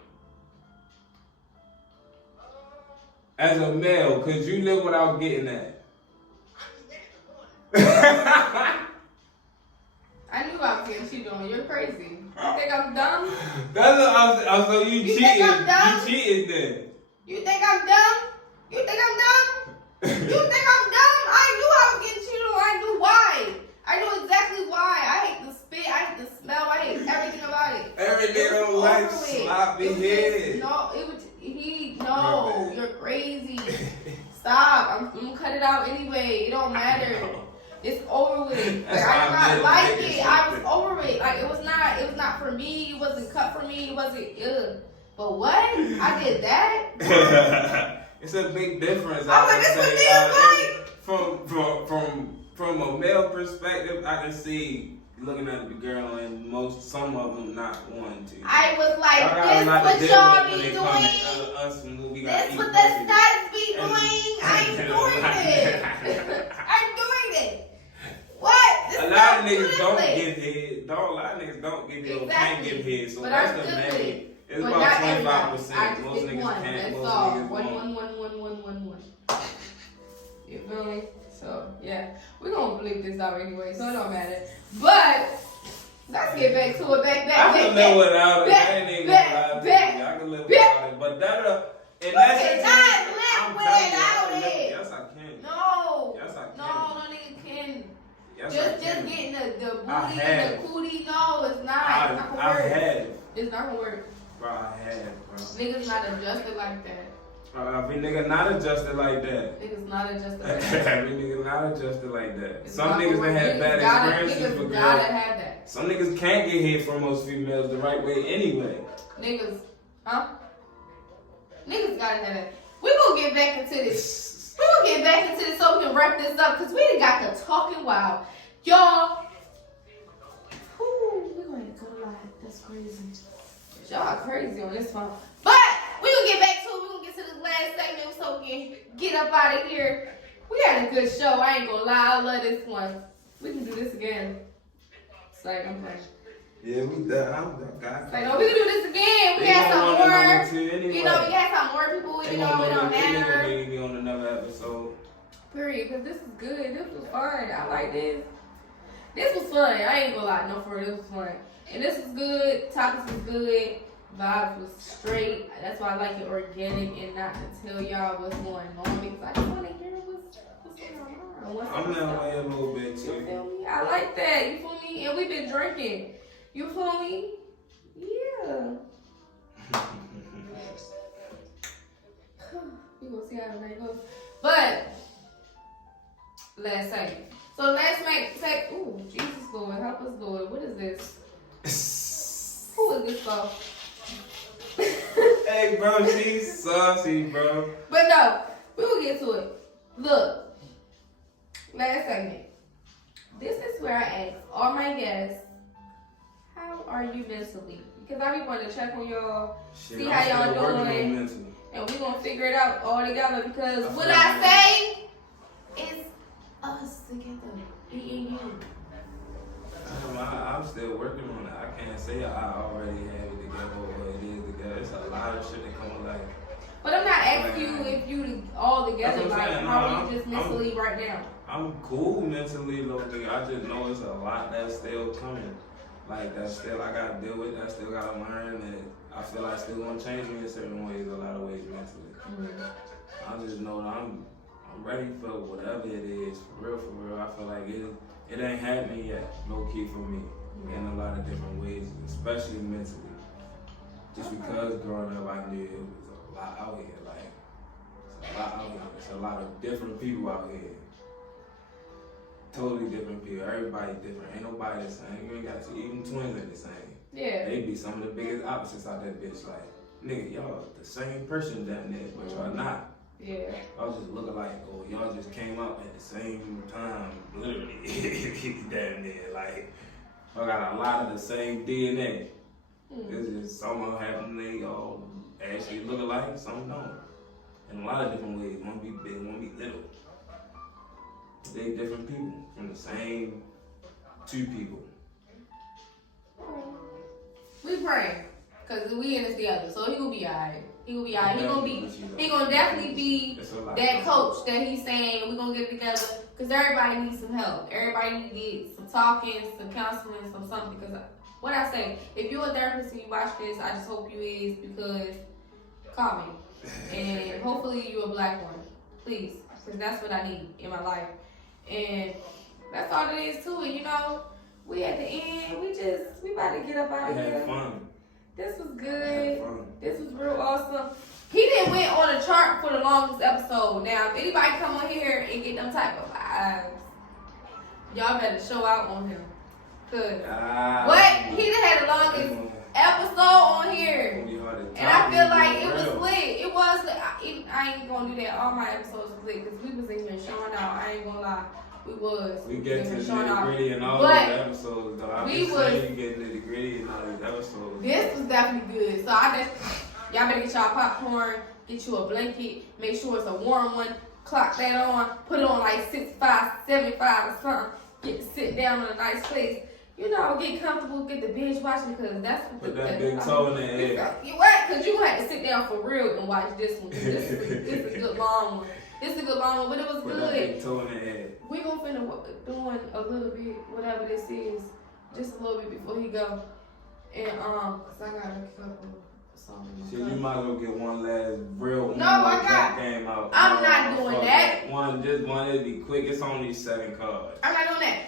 As a male, could you live without getting that? I knew I was getting cheated on. You're crazy. You think I'm dumb? So you cheated. Think I'm dumb? You cheated then. You think I'm dumb? You think I'm dumb? You think I'm dumb? I knew I was getting cheated on. I knew why. I knew exactly why. I hate the spit. I hate the smell. I hate everything about it. Everything don't like sloppy head. No, you're crazy. Stop. I'm gonna cut it out anyway. It don't matter. It's over with. Like, I did not like it. I was over it. Like it was not for me. It wasn't cut for me. It wasn't But what? I did that? It's a big difference. I was like, from a male perspective, I can see looking at the girl and some of them not wanting to. I was like, this what y'all be doing? This what the stats be doing? I ain't doing it. I'm doing it. What? A lot of niggas don't give head. A lot of niggas don't give head or can't give head. So that's the main. It's but about 25%. Most niggas can't. That's all. One. You feel me? So, yeah. We're going to bleep this out anyway, so it don't matter. But, let's get back to it. I can live without it. I ain't even gonna lie to you. I can live without it. But you cannot live without it. Yes, I can. No. Yes, I can. No, nigga can. Yes, just getting the booty and the cootie. No, it's not. It's not going to work. It's not going to work. Bro, I had, bro. Niggas not adjusted like that. Every nigga not adjusted like that. Niggas not adjusted like that. Every nigga not adjusted like that. Some niggas that had bad experiences with girls. Have that. Some niggas can't get hit from most females the right way anyway. Niggas, huh? Niggas gotta have that. We gonna get back into this. We gonna get back into this so we can wrap this up because we done got to talking wild. Y'all. Whew, we gonna go live. That's crazy. Y'all are crazy on this one. But we gonna get back to it. We gonna get to this last segment so we can get up out of here. We had a good show. I ain't gonna lie. I love this one. We can do this again. It's like I'm playing. Yeah, we done. Like, oh, we can do this again. We got some more. You know, we got some more people. You know, it don't matter. They're gonna be on another episode. Period. Because this is good. This was fun. I like this. This was fun. I ain't gonna lie. No, for real. This was fun. And this was good. Topics was good. Vibes was straight. That's why I like it organic and not to tell y'all what's going on because I just want to hear what's going on. I'm that way a little bit too. You feel me? I like that. You feel me? And we've been drinking. You feel me? Yeah. We gonna see how the night goes. But last segment. So let's say, ooh, Jesus Lord, help us Lord. What is this? Who is this for? Hey bro, she's saucy, bro. But no, we will get to it. Look, last segment. This is where I ask all my guests, how are you mentally? Because I be wanting to check on y'all, see how y'all doing, and we gonna figure it out all together. Because what I say is us together, me and you. I'm still working on it. I can't say I already have it together or it is together. It's a lot of shit that come with life. But I'm not asking you if you all together. Like, how are you just mentally right now? I'm cool mentally, low-key. I just know it's a lot that's still coming. Like, that's still I gotta deal with. I still gotta learn, and I feel like it's still gonna change me in certain ways, a lot of ways mentally. I just know that I'm ready for whatever it is, for real. I feel like it ain't happening yet, low-key for me, in a lot of different ways, especially mentally. Just because growing up, I knew it was a lot out here. Like, it's a lot out here. It's a lot of different people out here. Totally different people. Everybody different. Ain't nobody the same. You ain't got to. Even twins ain't the same. Yeah. They be some of the biggest opposites out that bitch. Like, nigga, y'all the same person down there, but y'all not. Yeah. Y'all just look alike. Oh, y'all just came out at the same time, literally. Down there. Like, y'all got a lot of the same DNA. It's just some of them happen, they all actually look alike, some don't. In a lot of different ways. One be big, one be little. They different people from the same two people. We pray, cause we in this together, so he gonna be alright. He gonna definitely be that coach that he's saying. We gonna get together, cause everybody needs some help. Everybody needs to get some talking, some counseling, some something. Because what I say, if you're a therapist and you watch this, I just hope you is, because call me, and hopefully you're a black one, please, cause that's what I need in my life. And that's all it is to it, you know. We at the end, we about to get up out of here. Had fun. This was good. This was real awesome. He didn't went on a chart for the longest episode. Now, if anybody come on here and get them type of vibes, y'all better show out on him. Cause what? He done had the longest episode on here. And I feel like it was lit. It was lit. I ain't gonna do that. All my episodes was lit because we was in here showing out. I ain't gonna lie. We was. We get to the nitty gritty in all these episodes, though. I've been saying you get nitty gritty in all these episodes. This was definitely good. So y'all better get y'all popcorn, get you a blanket, make sure it's a warm one, clock that on, put it on like 65, 75 or something. Sit down in a nice place. You know, get comfortable, get the binge watching, because that's what put that big toe in the head. You right, because you gonna have to sit down for real and watch this one. This is a good long one. This is a good long one, but it was put good. That big toe in the head. We gonna finna doing a little bit, whatever this is, just a little bit before he go. And cause I got a couple songs. Shit, you might as well get one last real one. No, I got. Game out. I'm not doing that. One, it'll be quick. It's only 7 cards. I'm not doing that.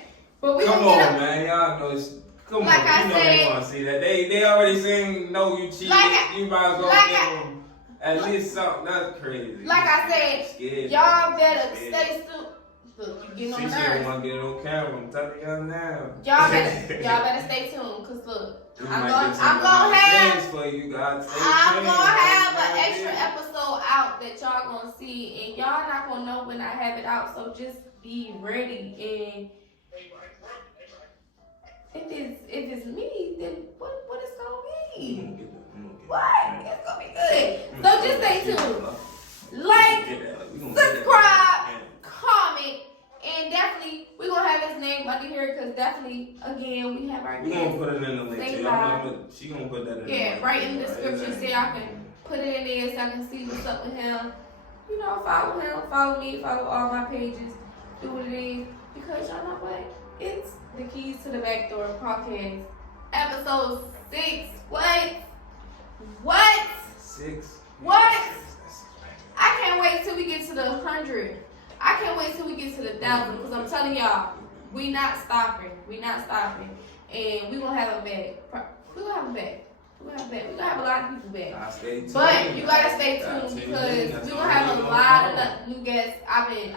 But we come on, man. Y'all know. Come like on, I you know said, they want to see that. They already saying no, you cheated. You might as well give them at least something. That's crazy. Like I said, y'all better stay tuned. Look, you getting on She the said nerves. want to get it on camera. I'm telling y'all now. Y'all better stay tuned, cause look, I'm gonna have an extra episode out that y'all gonna see, and y'all not gonna know when I have it out. So just be ready. And if it's me, then what it's gonna be? What? It's gonna be good. So just stay tuned. Like, subscribe, comment, and definitely we're gonna have his name under here because definitely again we have our. We're gonna put it in the link. She gonna put that in. Yeah, right in the description so y'all can put it in there so I can see what's up with him. You know, follow him, follow me, follow all my pages, do what it is because y'all know what? It's the Keys to the Backdoor Podcast, episode 6. What? 6. What? I can't wait till we get to the 100. I can't wait till we get to the 1,000 because I'm telling y'all, we not stopping. And we gonna have him back. We're gonna have him back. We're gonna have a lot of people back. But you gotta stay tuned because we're gonna have a lot of new guests. I've been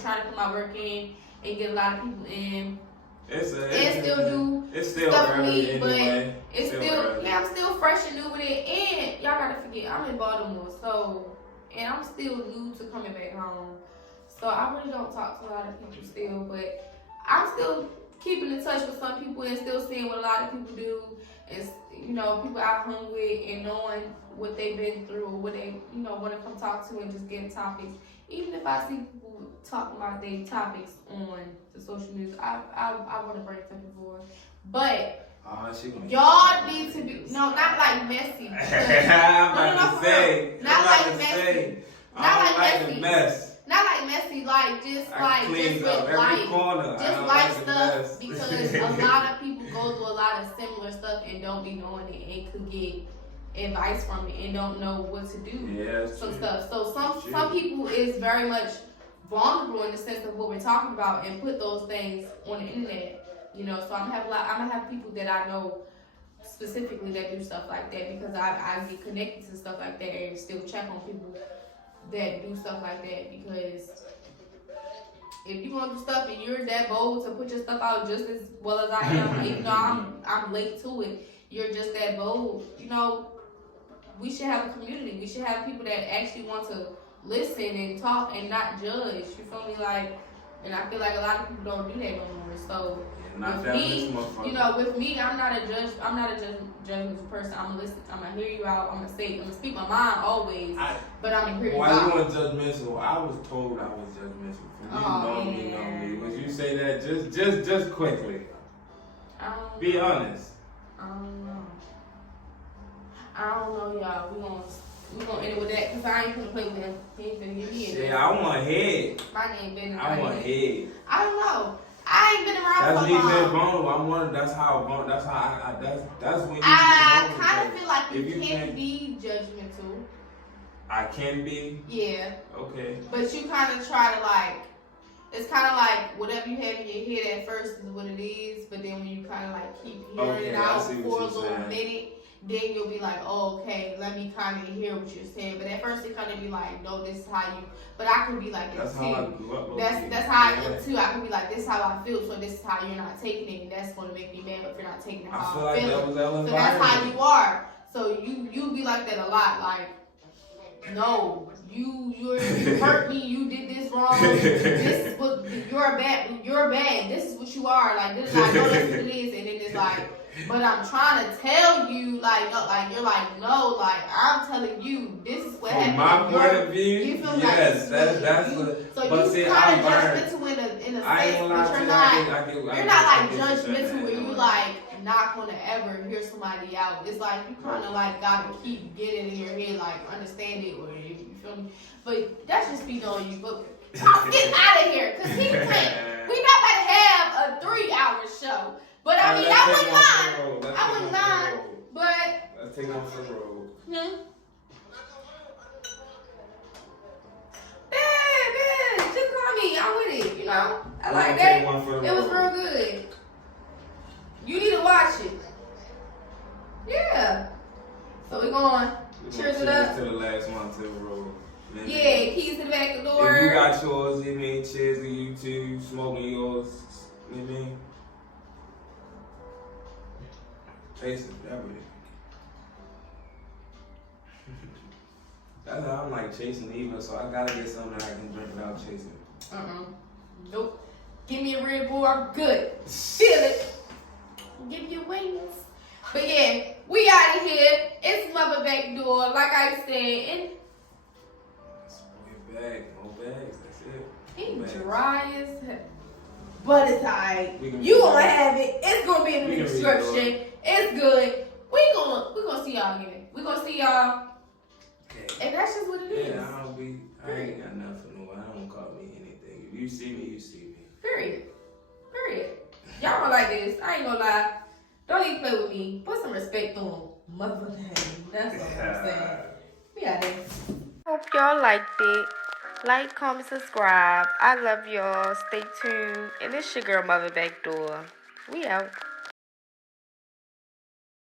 trying to put my work in and get a lot of people in. It's still stuff for me, anyway. but it's still I'm still fresh and new with it. And y'all gotta forget, I'm in Baltimore, and I'm still new to coming back home. So I really don't talk to a lot of people still, but I'm still keeping in touch with some people and still seeing what a lot of people do, and people I've hung with and knowing what they've been through or what they want to come talk to and just get topics. Even if I see people talking about their topics on the social media, I want to bring something forward. But y'all need to be not like messy. Not like messy, like just like with life, just like stuff because a lot of people go through a lot of similar stuff and don't be knowing it and could get advice from it and don't know what to do. Yeah, stuff. So some people is very much vulnerable in the sense of what we're talking about and put those things on the internet. So I'm gonna have people that I know specifically that do stuff like that because I get connected to stuff like that and still check on people that do stuff like that because if you want to do stuff and you're that bold to put your stuff out just as well as I am, even though I'm late to it, you're just that bold. We should have a community. We should have people that actually want to listen and talk and not judge. You feel me? And I feel like a lot of people don't do that no more. So with me, I'm not a judge. I'm not a judgmental person. I'm gonna listen. I'm gonna hear you out. I'm gonna speak my mind always. But I'm gonna hear you out. Why you want judgmental? I was told I was judgmental. You know me. When you say that, just quickly. Be honest. I don't know, y'all. We gonna end it with that because I ain't gonna play with him. He ain't finna get me in. Yeah, I want head. My name been. I want head. I don't know. I ain't been around that's so long. That's me being vulnerable. I'm wondering. That's when you. I kind of feel like you can't be judgmental. I can be. Yeah. Okay. But you kind of try to it's kind of like whatever you have in your head at first is what it is, but then when you kind of keep hearing it out for a little minute, then you'll be like, oh, okay, let me kind of hear what you're saying. But at first it kind of be like, no, this is how you. But I could be like that too. That's how I am too. I could be like, this is how I feel, so this is how you're not taking it, and that's gonna make me mad if you're not taking it how I'm feeling. So that's how you are. So you be like that a lot, like, no, you hurt me. You did this wrong. This is what you're bad. This is what you are. Like this, I know that's what it is. And then it's like, but I'm trying to tell you, you're like, no, I'm telling you, this is what happened. From my point of view, you feel yes, that's what. So you kind of judgmental in a sense, but you're not judgmental where you not gonna ever hear somebody out. It's like you kind of gotta keep getting in your head, understand it, or you feel me. But that's just me knowing you. But I'm getting out of here because he can't. We not about to have a 3-hour show. But I mean, I wouldn't mind. But let's take one for the road. Bad. Just call me. I'm with it. I like that. It was real good. You need to watch it. Yeah. So we're going. Cheers it up. To the last one to the road. Yeah, Keys to the Backdoor. got yours, you mean? Cheers to you too. Smoking yours, you mean? Chasing everything. That's how I'm like chasing either, so I gotta get something that I can drink without chasing. Nope. Give me a Red Bull, I'm good. Feel it. Give you wings. But yeah, we out of here. It's Mother Backdoor, like I said. And Get back, no bags, that's it. he dry as hell. But it's alright. You gonna have it. It's gonna be in the description. It's good. We gonna see y'all again. We gonna see y'all. And that's just what it is. Yeah, I ain't got nothing for no one. I don't call me anything. If you see me, you see me. Period. Y'all don't like this. I ain't gonna lie. Don't even play with me. Put some respect on mother name. That's what I'm saying. We got this. Hope y'all liked it. Like, comment, subscribe. I love y'all. Stay tuned. And it's your girl, Mother Backdoor. We out.